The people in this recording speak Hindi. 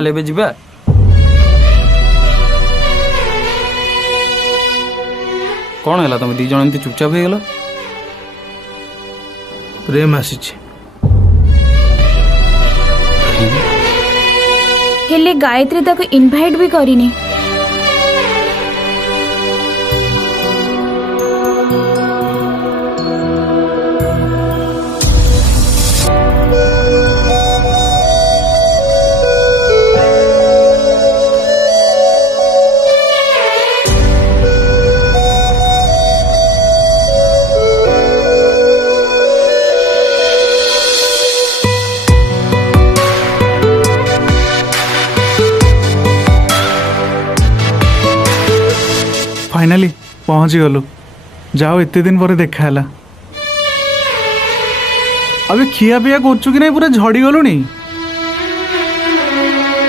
लेबे जिबा कौन है तुम दी जन एमती चुपचाप हो गल प्रेम आसीछि हेले गायत्री ताको इनवाइट भी करिनी। फाइनाली पहुँची गलु जाओ एते दिन पर देखाला। अबे खिया पिया करछु कि नहीं पूरा झड़ी गलुनी।